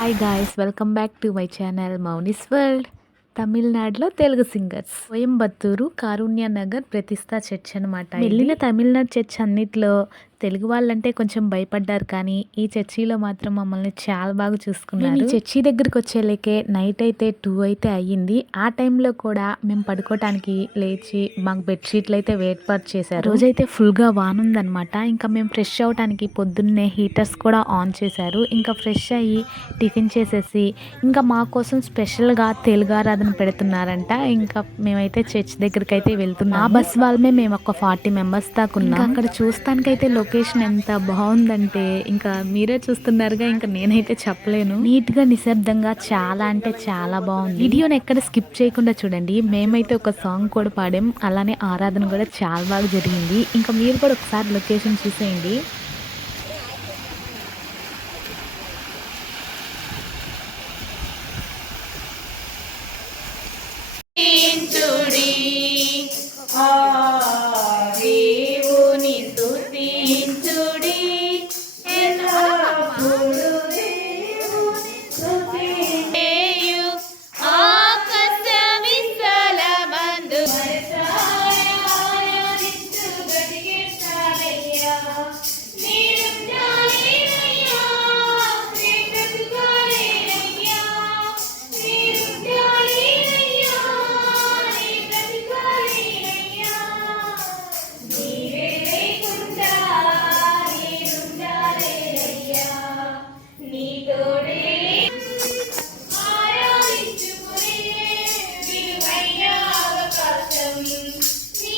Hi guys welcome back to my channel Mounis world తమిళనాడులో Telugu singers Coimbatore Karunya Nagar ప్రతిష్ట church అనమాట వెళ్ళిన తమిళనాడు చర్చ్ అన్నిట్లో తెలుగు వాళ్ళంటే కొంచెం భయపడ్డారు కానీ ఈ చర్చిలో మాత్రం మమ్మల్ని చాలా బాగా చూసుకున్నారు. ఈ చర్చి దగ్గరికి వచ్చేలేకే నైట్ అయితే టూ అయితే అయ్యింది. ఆ టైంలో కూడా మేము పడుకోవటానికి లేచి మాకు బెడ్షీట్లు అయితే ఏర్పాటు చేశారు. రోజైతే ఫుల్గా వాన్ ఉందన్నమాట. ఇంకా మేము ఫ్రెష్ అవడానికి పొద్దున్నే హీటర్స్ కూడా ఆన్ చేశారు. ఇంకా ఫ్రెష్ అయ్యి టిఫిన్ చేసేసి ఇంకా మా కోసం స్పెషల్గా తెలుగు ఆరాధన పెడుతున్నారంట. ఇంకా మేమైతే చర్చ్ దగ్గరికి అయితే వెళ్తున్నాం ఆ బస్ వాళ్ళమే మేము ఒక ఫార్టీ మెంబర్స్ దాకా ఉన్నాం. అక్కడ చూస్తానికైతే లొకేషన్ లొకేషన్ ఎంత బాగుందంటే ఇంకా మీరే చూస్తున్నారుగా ఇంకా నేనైతే చెప్పలేను. నీట్గా నిశ్శబ్దంగా చాలా అంటే చాలా బాగుంది. వీడియోని ఎక్కడ స్కిప్ చేయకుండా చూడండి. మేమైతే ఒక సాంగ్ కూడా పాడాం. అలానే ఆరాధన కూడా చాలా బాగా జరిగింది. ఇంకా మీరు కూడా ఒకసారి లొకేషన్ చూసేయండి. అవకాశం నీ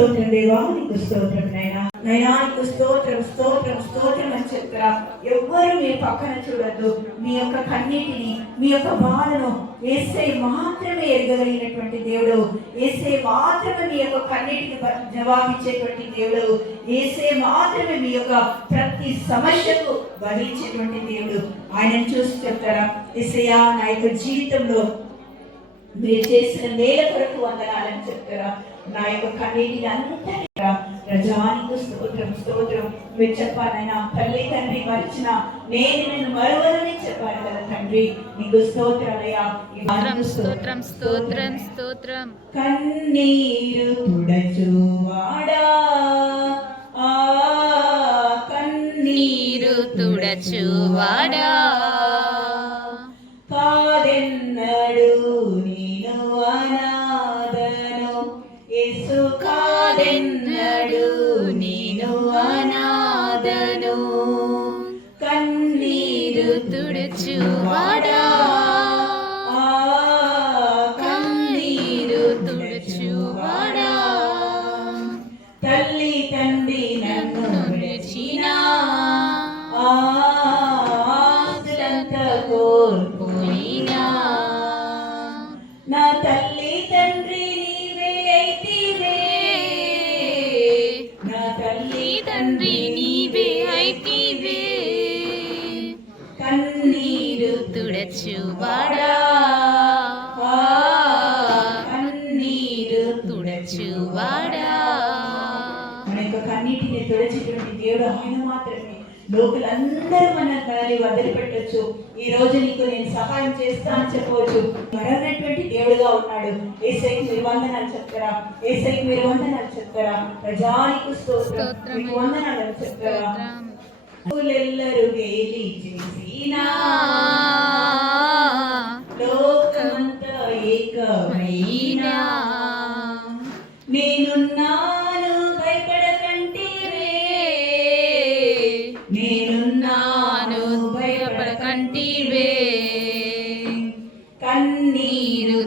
స్తోత్రం దేవా నీకు స్తోత్రం నైనా నైనా నీకు స్తోత్రం స్తోత్రం స్తోత్రం అని చెప్తారా ఎవ్వరు మీ పక్కన చూడద్దు. మీ యొక్క కన్నీటిని మీ యొక్క బాధను ఏసై మాత్రమే ఎరగగలిగినటువంటి దేవుడు. ఏసే మాత్రమే మీ యొక్క కన్నీటికి జవాబిచ్చేటువంటి దేవుడు. ఏసే మాత్రమే మీ యొక్క ప్రతి సమస్యకు భరించేటువంటి దేవుడు. ఆయనను చూసి చెప్తారా? ఏసయ్యా నా యొక్క జీవితంలో మీరు చేసిన మేల కొరకు వందనాలని చెప్తారా? నా యొక్క కన్నీటిని అంతా ప్రజానికి స్తోత్రం స్తోత్రం. మీరు చెప్పానైనా తల్లి తండ్రి మరిచిన నేను నిన్ను మరువనని చెప్పాను కదా తండ్రి. నీకు వారికి స్తోత్రం స్తోత్రం స్తోత్రం కన్నీరు తుడచువాడా? ఆ కన్నీరు నీరు తుడచువాడా కన్నీటిని తుడచేటువంటి దేవుడు ఆయన మాత్రమే. లోకులందరూ మన మనల్ని వదిలిపెట్టొచ్చు ఈ రోజు నీకు నేను సహాయం చేస్తా అని చెప్పవచ్చు. మరొకటువంటి దేవుడుగా ఉన్నాడు. ఏసైకి మీరు వందనాలు చెప్తారా? ఏసైకి మీరు వందనాలు చెప్తారా? ప్రజానికి స్తోత్రం. మీకు వందనాలు చెప్తారా? స్తోత్రం.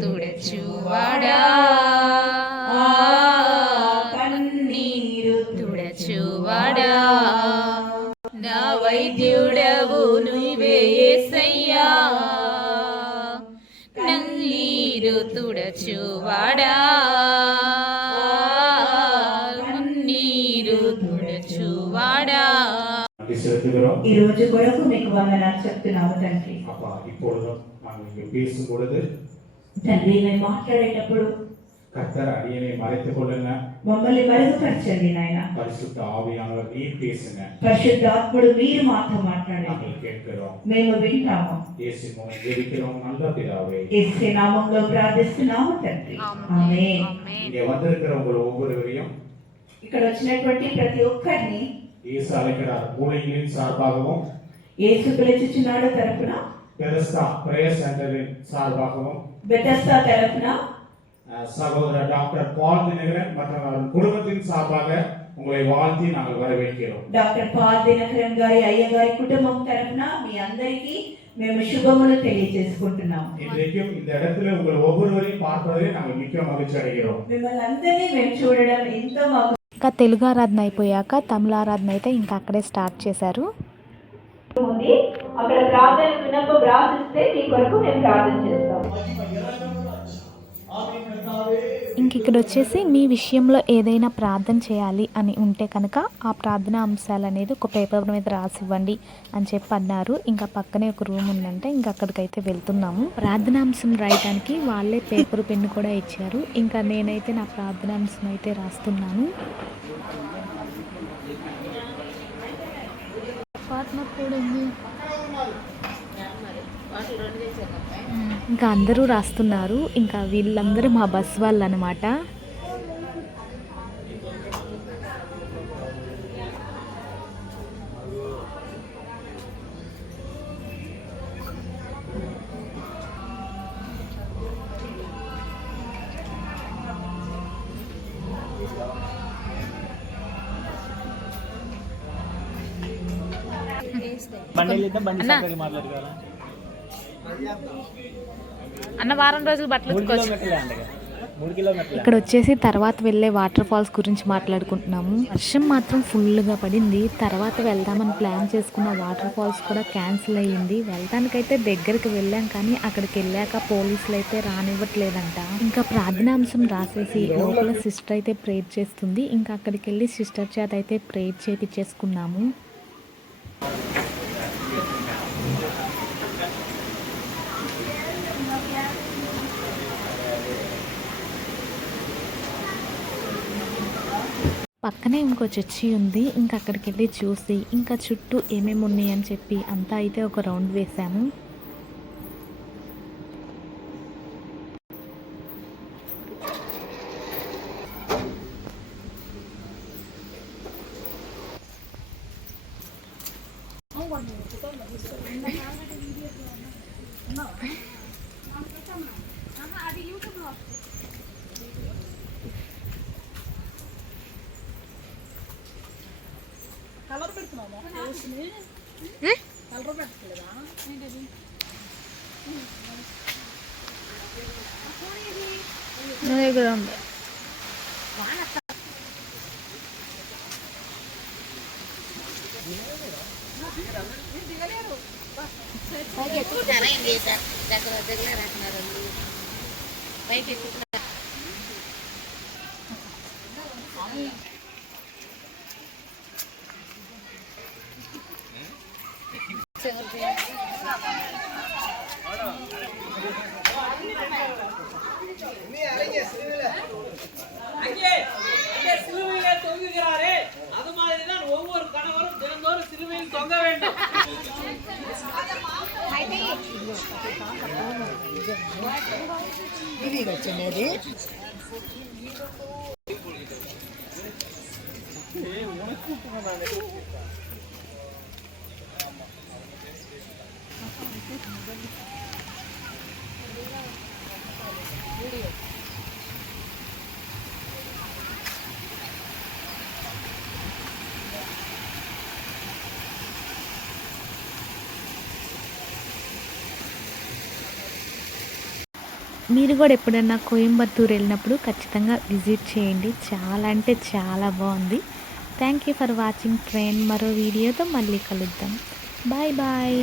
తుడచువాడా? కన్నీరు తుడచువాడా? నా వైద్యుడవు నువ్వేసయ్యా కన్నీరు తుడచువాడా? కన్నీరు తుడచువాడా? ఈరోజు కొరకు మీకు వందనాలు చెప్తున్నాము తండ్రి. அப்பா இப்பொழுதும் நாங்கள் இங்கே తండ్రి మేము మాట్లాడేటప్పుడు கர்த்தர் அடியனை மறைத்துக் கொள்ளுங்க మమ్మల్ని మరుగుపరచండి నాయన பரிசுத்த ஆவியானவர் நீர் பேசுங்க పరిశుద్ధాత్ముడు మీరు మాతో మాట్లాడండి நாங்கள் கேட்கிறோம் మేము వింటాము இயேசு மூலம் ஜெபிக்கிறோம் நல்ல பிதாவே యేసు నామంలో ప్రార్థిస్తున్నాము తండ్రి ఆమె இங்கே வந்திருக்கிற உங்கள் ஒவ்வொருவரையும் ఇక్కడ వచ్చినటువంటి ప్రతి ఒక్కరిని இயேசு அழைக்கிறார் மூலைகளின் சார்பாகவும் యేసు పిలుచుచున్నాడు తరపున பெரஸ்தா பிரேயர் சென்டரின் சார்பாகவும் బెతస్తా తరపున அஹ், சகோதரர் டாக்டர் பால் தினகரன் மற்றும் அவரின் குடும்பத்தின் சார்பாக உங்களை வாழ்த்தி நாங்கள் வரவேற்கிறோம் డాక్టర్ పాల్ దినకరన్ గారి అయ్య గారి కుటుంబం తరపున మీ అందరికీ మేము శుభములు తెలియజేసుకుంటున్నాం இன்றைக்கும் இந்த இடத்துல உங்கள் ஒவ்வொருவரையும் பார்ப்பதிலே நாங்கள் மிக்க மகிழ்ச்சி அடைகிறோம் మిమ్మల్ని అందరినీ మేము చూడడం ఎంతో మాకు ఇంకా తెలుగు ఆరాధన అయిపోయాక తమిళ ఆరాధన అయితే ఇంకా అక్కడే స్టార్ట్ చేశారు ఉంది. అక్కడ ప్రార్థన విన్నప్పుడు ప్రార్థిస్తే మీ కొరకు మేము ప్రార్థన చేస్తాం. ఇంక ఇక్కడ వచ్చేసి మీ విషయంలో ఏదైనా ప్రార్థన చేయాలి అని ఉంటే కనుక ఆ ప్రార్థన అంశాలు అనేది ఒక పేపర్ మీద రాసి ఇవ్వండి అని చెప్పి అన్నారు. ఇంకా పక్కనే ఒక రూమ్ ఉందంటే ఇంకా అక్కడికైతే వెళ్తున్నాము. ప్రార్థనాంశం రాయడానికి వాళ్ళే పేపర్ పెన్ను కూడా ఇచ్చారు. ఇంకా నేనైతే నా ప్రార్థనాంశం అయితే రాస్తున్నాను. ఇంకా అందరూ రాస్తున్నారు. ఇంకా వీళ్ళందరూ మా బస్ వాళ్ళు అనమాట అన్న. వారం రోజులు బట్టలు ఇక్కడ వచ్చేసి తర్వాత వెళ్ళే వాటర్ ఫాల్స్ గురించి మాట్లాడుకుంటున్నాము. వర్షం మాత్రం ఫుల్గా పడింది. తర్వాత వెళ్దామని ప్లాన్ చేసుకున్న వాటర్ ఫాల్స్ కూడా క్యాన్సిల్ అయ్యింది. వెళ్ళడానికైతే దగ్గరికి వెళ్ళాం కానీ అక్కడికి వెళ్ళాక పోలీసులు అయితే రానివ్వట్లేదంట. ఇంకా ప్రార్థనాంశం రాసేసి లోపల సిస్టర్ అయితే ప్రేర్ చేస్తుంది. ఇంకా అక్కడికి వెళ్ళి సిస్టర్ చేత అయితే ప్రేర్ చేపించేసుకున్నాము పక్కనే ఇంకో చర్చి ఉంది. ఇంకా అక్కడికి వెళ్ళి చూసి ఇంకా చుట్టూ ఏమేమి ఉన్నాయి అని చెప్పి అంతా అయితే ఒక రౌండ్ వేసాము. కలర్ పైకి ఎక్కుంటారా ఇది వచ్చినది Thank you. మీరు కూడా ఎప్పుడన్నా కోయంబత్తూరు వెళ్ళినప్పుడు ఖచ్చితంగా విజిట్ చేయండి. చాలా అంటే చాలా బాగుంది. థ్యాంక్ యూ ఫర్ వాచింగ్ ట్రైన్ మరో వీడియోతో మళ్ళీ కలుద్దాం. Bye bye